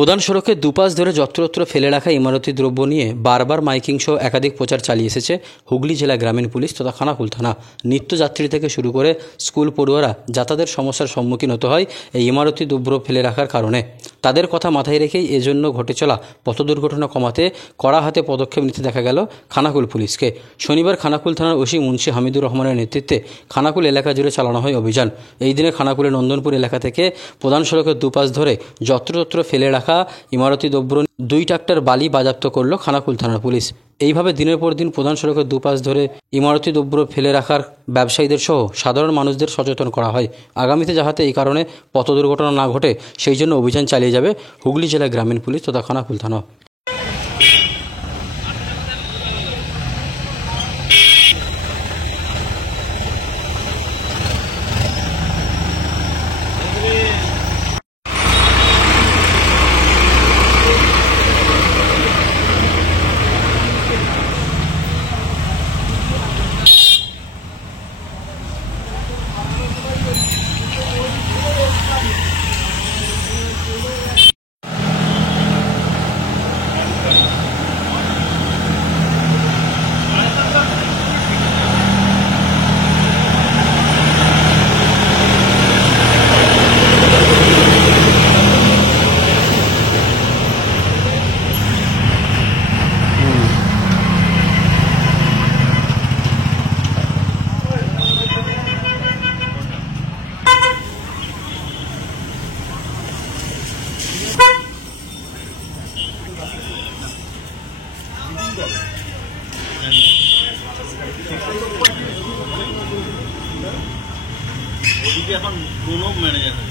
প্রধান সড়কের দুপাশ ধরে যত্রতত্র ফেলে রাখা ইমারতি দ্রব্য নিয়ে বারবার মাইকিং সহ একাধিক প্রচার চালিয়ে এসেছে হুগলি জেলা গ্রামীণ পুলিশ তথা খানাকুল থানা। নিত্যযাত্রী থেকে শুরু করে স্কুল পড়ুয়ারা যাতায়াতের সমস্যার সম্মুখীন হতে হয় এই ইমারতি দ্রব্য ফেলে রাখার কারণে। তাদের কথা মাথায় রেখেই এজন্য ঘটে চলা পথ দুর্ঘটনা কমাতে কড়া হাতে পদক্ষেপ নিতে দেখা গেল খানাকুল পুলিশকে। শনিবার খানাকুল থানার ওসি মুন্সি হামিদুর রহমানের নেতৃত্বে খানাকুল এলাকা জুড়ে চালানো হয় অভিযান। এই দিনে খানাকুলের নন্দনপুর এলাকা থেকে প্রধান সড়কের দুপাশ ধরে যত্রতত্র ফেলে রাখা ইমারতি দ্রব্য 2 ট্রাক্টর বালি বাজেয়াপ্ত করল খানাকুল থানার পুলিশ। এইভাবে দিনের পর দিন প্রধান সড়কের দুপাশ ধরে ইমারতি দ্রব্য ফেলে রাখার ব্যবসায়ীদের সহ সাধারণ মানুষদের সচেতন করা হয়। আগামীতে যাতে এই কারণে পথ দুর্ঘটনা না ঘটে সেই জন্য অভিযান চালিয়ে যাবে হুগলি জেলা গ্রামীণ পুলিশ তথা খানাকুল থানা। ওদিকে এখন কোনো ম্যানেজার নেই।